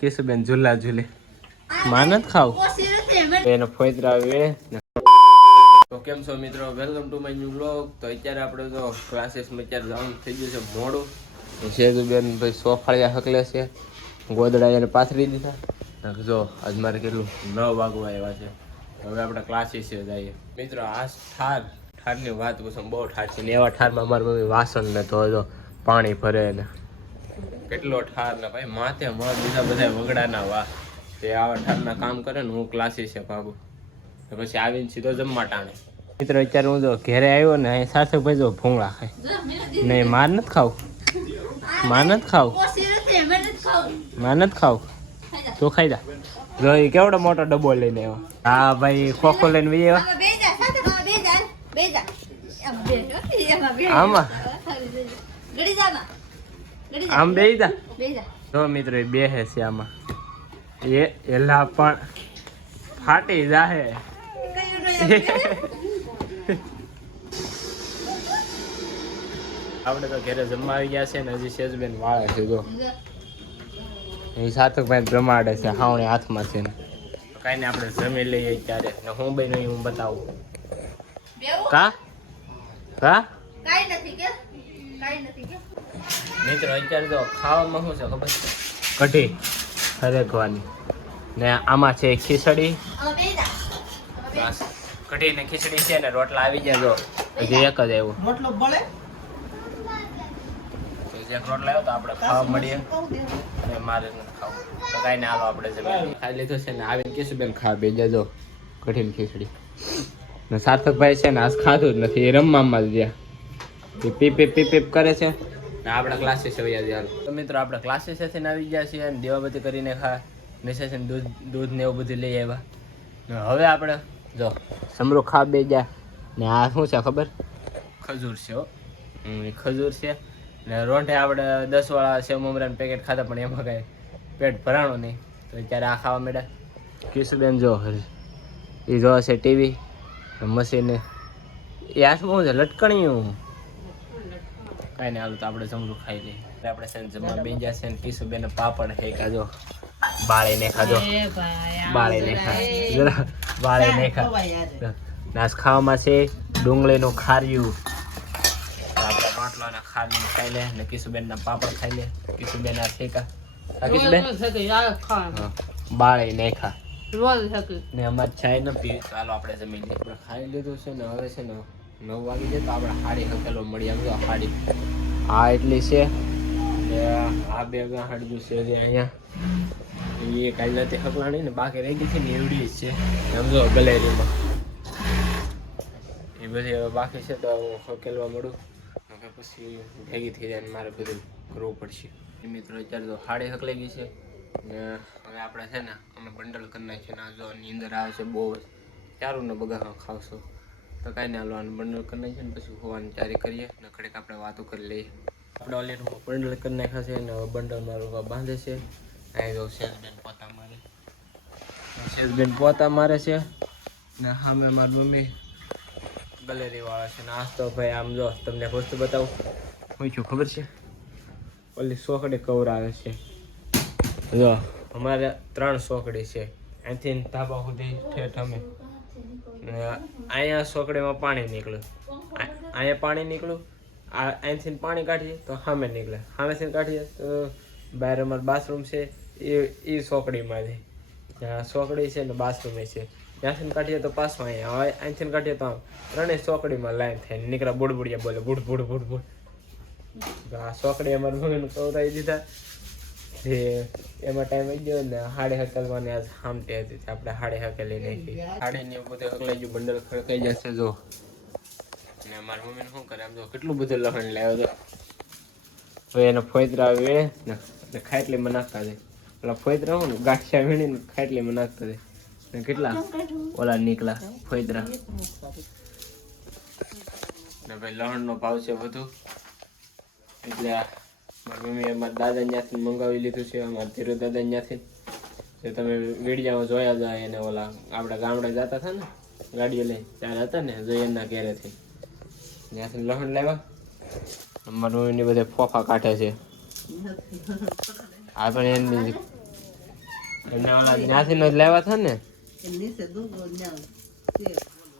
કેશુબેન ઝૂલા ઝૂલે. માનત ખાવ? એનો ફોઈતરા આવે. તો કેમ છો મિત્રો? Welcome to my new blog તો અત્યારે આપણે તો ક્લાસીસમાં અત્યારે જવાનું થઈ ગયું છે મોડું. શેજુબેન ભાઈ સોફાળિયા હકલે છે. ગોદડા એને પાથરી દીધા. જો, આજ મારે કેટલું ન વાગવા આવ્યા છે. હવે આપણે ક્લાસીસ જઈએ. મિત્રો, આ ઠાર ઠારની વાત પૂછો, બહુ ઠાર છે ને એવા ઠારમાં મારી મમ્મી વાસણ ને તો પાણી ભરે ને. કેટલો ઠાર ને ભાઈ માથે મત બીજા બધા વગડાના વાહ. તે આવા ઠારના કામ કરે ને હું ક્લાસીસે ભાગું. બાબુ પછી આવીને સીધો જમવા ટાણે. મિત્રો અત્યારે હું જો ઘેરે આવ્યો ને અહીં સાથે ભાઈ જો ભૂંગળા ખાય. નહીં માર નથી ખાવ? માર નથી ખાવ? માર નથી ખાવ? તો ખાઈ જા. જો એ કેવડો મોટો ડબ્બો લઈને આવ્યો? હા ભાઈ ખોખો લઈને વી આમાં? આમ બે જા. જો. મિત્રો એ બેહે છે આમાં. એ એલા પણ ફાટી જાહે. આપણે તો ઘરે જમવા આવી ગયા છે ને હજી સેજબેન વાળે છે જો. એ સાતકભાઈ જમાડે છે હાવણે હાથમાં છે ને. કાંઈ ને આપણે જમી લઈએ ત્યારે ને હું બન્યું હું બતાવું. કા? કા? મિત્રો અત્યારે તો ખાવામાં શું છે ખબર છે? કઢી ખરેખવાની ને આમાં છે ખીચડી. બસ. કઢી ને ખીચડી છે ને રોટલા આવી જાય જો. હજી એક જ આવ્યું. ભલે જે એક રોટલા આવ્યો તો આપણે ખાવા મળીએ. અને મારે ખાવું. તો કાંઈ ના હાલો આપણે જમીન ખાઈ લીધું છે ને આવીને કીશું બેન ખા બે જજો. કઢી ને ખીચડી. ને સાર્થકભાઈ છે ને આજ ખાધું જ નથી એ રમવામાં જ ગયા એ પીપ પીપ પીપ કરે છે. આપણા ક્લાસીસ આવી હાલ તો મિત્રો, આપણે ક્લાસીસ ને આવી ગયા છીએ અને દેવાબતી કરીને ખા મિસેસ દૂધ દૂધ ને એવું બધું લઈ આવ્યા. હવે આપણે, જો, સમરો ખા બે ગયા. ને આ શું છે ખબર? ખજૂર છે ખજૂર છે. ને રોંઠે આપણે દસ વાળા સેવ મમરાનું પેકેટ ખાતા પણ એમાં કાંઈ પેટ ભરાણો નહીં. તો ત્યારે આ ખાવા મેળા કિશુબેન જો, એ જો છે ટીવી મશીન એ આ શું છે, લટકણિયું? કાંઈ નહીં હાલો તો આપણે જમરું ખાઈ લઈએ. એટલે આપણે છે ને જમવા બે ગયા છે ને કિશુબેન પાપડ હે કાજો બાળી ને ખાધો બાળી ને ખા જરા બાળી ને ખા નાસ ખાવામાં છે ડુંગળીનું ખાર્યું. આપણે રોટલાના ખાર્યું ખાઈ લે ને કિશુબેનના પાપડ ખાઈ લે. કિશુબેન આ ઠેકા આ કિશુબેન હા. બાળી ને ખા ને અમારે ચાય ન પી ચાલો આપણે જમીન આપણે ખાઈ લીધું છે ને હવે છે ને નવ વાગી જાય તો આપણે હાડી હકેલો મળી આમ હાડી. આ એટલી છે? આ બે ગાંહડ્યું છે જે અહીંયા. એ કાલે નથી હકલાણી ને બાકી રહી ગઈ છે ને એવડી જ છે. સમજો ગલેરીમાં. એ બધી હવે બાકી છે તો હું હકેલવા મળું. પછી ભેગી થઈ જાય મારે બધું કરવું પડશે. એ મિત્રો અત્યારે તો હાડી હકલાઈ ગઈ છે. ને હવે આપણે છે ને અમે બંડલ કરી નાખીએ ને આ જો અંદર આવે છે બહુ સારું ને બગા ખાવશો. તો કાંઈ ના, લોન બંડલ કરી નાખીએ ને પછી હોવાની તૈયારી કરીએ. ને ખડેક આપણે વાતો કરી લઈએ. આપણે ઓલરેડી બંડલ કરી નાખ્યા છે ને હવે બંડલ મારું બાંધે છે. આવી જાઉં સેલ્સમેન પોતા મારે. સેલ્સમેન પોતા મારે છે. ને સામે મારી મમ્મી ગલેરી વાળા છે. ને આજ તો ભાઈ આમ જો તમને વસ્તુ બતાવું. હું છું ખબર છે? ઓલી સોકડી કવર આવે છે. જો, અમારે ત્રણ સોકડી છે. અહીંથી ધાબા સુધી ઠેઠ અમે અહીંયા સોકડીમાં પાણી નીકળ્યું અહીંયા પાણી નીકળ્યું. આ અહીંથી પાણી કાઢીએ તો સામે નીકળે. સામેથી કાઢીએ તો બહાર અમારું બાથરૂમ છે. એ એ સોકડીમાં છે સોકડી છે ને બાથરૂમ છે. ત્યાંથી કાઢીએ તો પાછું અહીંયા હવે અહીંથી કાઢીએ તો આમ ત્રણેય સોકડીમાં લાઈન થાય નીકળ્યા બુડબુડિયા બોલે, બુડ બુડ બુડ બુડ. આ સોકડી અમારી મમ્મીને કવરાવી દીધા. જે એમાં ટાઈમ આવી ગયો ને હાડે હકલવાની આજ હામટી હતી આપણે હાડે હકેલી નાખી. હાડે ને બધું હકલાઈ ગયું, બંડલ ખડકાઈ જશે જો. ને મારા મમ્મીને શું કરે આમ જો, કેટલું બધું લહણ લાવ્યો તો. હવે એને ફોઈતરા વીણે ને ખાટલીમાં નાખતા જાય. ઓલા ફોઈતરા હું ને, ગાંઠિયા વીણીને ખાટલીમાં નાખતા દે ને કેટલા? ઓલા નીકળા ફોઈતરા. ને ભાઈ લહણનો ભાવ છે વધુ. એટલે મારી મમ્મીએ અમારા દાદા ત્યાંથી મંગાવી લીધું છે અમારા ધીરુ દાદા ત્યાંથી. જે તમે વીડિયામાં જોયા હતા એને ઓલા આપણા ગામડે જતા હતા ને ગાડીઓ લઈ ત્યારે હતા ને જયનના ઘેરેથી. ત્યાંથી લહણ લાવ્યા. અમારા મમ્મીને બધે ફોફા કાઢે છે. આ પણ એની એમને ઓલા ત્યાંથી જ લાવ્યા હતા ને.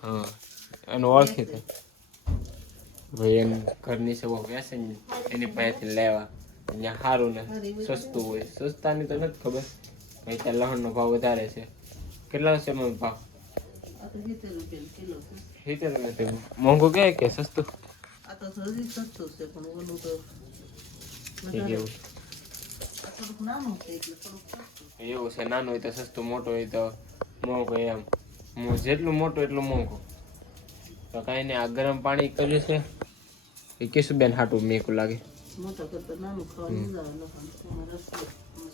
હા એનું ઓળખી એમ ઘરની સેવા વેસે એની પાસેથી લેવા. ત્યાં સારું ને સસ્તું હોય. સસ્તાની તો નથી ખબર. ભાઈ ત્યાં લહણનો ભાવ વધારે છે. કેટલા છે એમાં ભાવ? સિત્તેર રૂપિયા મોંઘું કે કે સસ્તું? સસ્તું છે પણ ઓલું તો એવું છે નાનું હોય તો સસ્તું મોટું હોય તો મોંઘું એમ. મો- જેટલું મોટું એટલું મોંઘું. તો કાંઈ નહીં આ ગરમ પાણી કર્યું છે. એ બેન હાટું મેકું લાગે.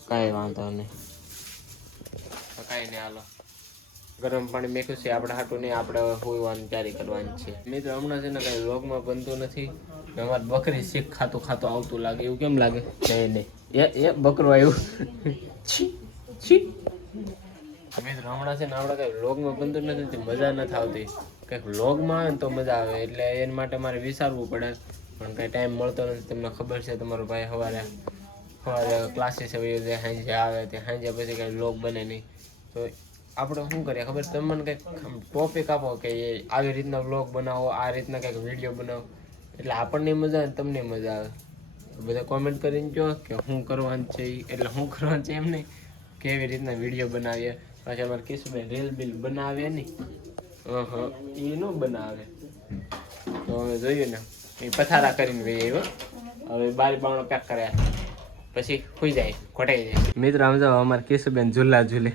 કાંઈ વાંધો નહીં. કાંઈ નહીં હાલો. ગરમ પાણી મેક્યું છે આપણે હાટું નહીં આપણે હોવાનું તૈયારી કરવાની છે. મિત્રો હમણાં છે ને કાંઈ રોગમાં બનતું નથી. અમારે બકરી શીખ ખાતું ખાતું આવતું લાગે. એવું કેમ લાગે? નહીં નહીં. એ એ બકરો આવ્યું. છી છી. મિત્રો હમણાં છે ને આપણે કાંઈ રોગમાં બનતું નથી મજા નથી આવતી. કંઈક વ્લોગમાં આવે ને તો મજા આવે. એટલે એના માટે મારે વિચારવું પડે. પણ કંઈ ટાઈમ મળતો નથી. તમને ખબર છે, તમારો ભાઈ સવારે સવારે ક્લાસીસ આવી જાય સાંજે આવે, તે સાંજે પછી કાંઈ વ્લોગ બને નહીં. તો આપણે શું કરીએ? ખબર તમે મને કંઈક ટોપિક આપો કે આવી રીતના વ્લોગ બનાવો, આ રીતના કંઈક વીડિયો બનાવો. એટલે આપણને મજા આવે તમને મજા આવે. બધા કોમેન્ટ કરીને કહો કે શું કરવાનું છે. એટલે શું કરવાનું છે એમ નહીં. કેવી રીતના વીડિયો બનાવીએ. પાછા અમારે કિશુભાઈ રીલ બિલ બનાવે નહીં. એ ન બનાવે. તો હવે જોઈએ ને. એ પથારા કરીને ભાઈ આવ્યો હવે બારી બાવણો પેક કર્યા પછી ખુઈ જાય ખોટાઈ જાય. મિત્ર આમ જાવ અમારે કેશુબેન ઝૂલા ઝૂલે.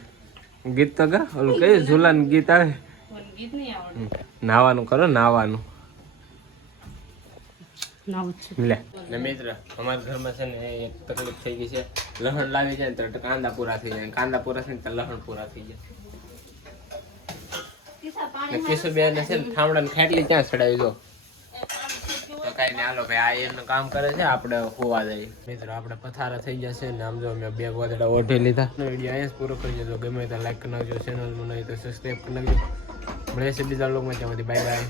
ગીત તો ગા ઓલું કયું ઝૂલાનું ગીત આવે. નાવાનું કરો નાવાનું. લે. ને મિત્ર અમારા ઘરમાં છે ને એક તકલીફ થઈ ગઈ છે. લહણ લાવી જાય ને તો કાંદા પૂરા થઈ જાય. કાંદા પૂરા થાય ને તો લહણ પૂરા થઈ જાય. કિશુબેન છે ને ઠામડા ખાટલી ક્યાં ચડાવી દો? તો કાંઈ નહીં હાલો ભાઈ આ એમનું કામ કરે છે આપણે હોવા જઈએ મિત્રો આપણે પથારા થઈ જશે ને આમ જો અમે બે ગોદડા ઓઢી લીધા. વીડિયો અહીંયા પૂરો કરી દેજો. ગમે તો લાઈક કરી નાખજો ચેનલમાં નહીં તો સબસ્ક્રાઈબ કરી નાખજો. મળે છે બીજા લોકોમાં ત્યાંથી બાય બાય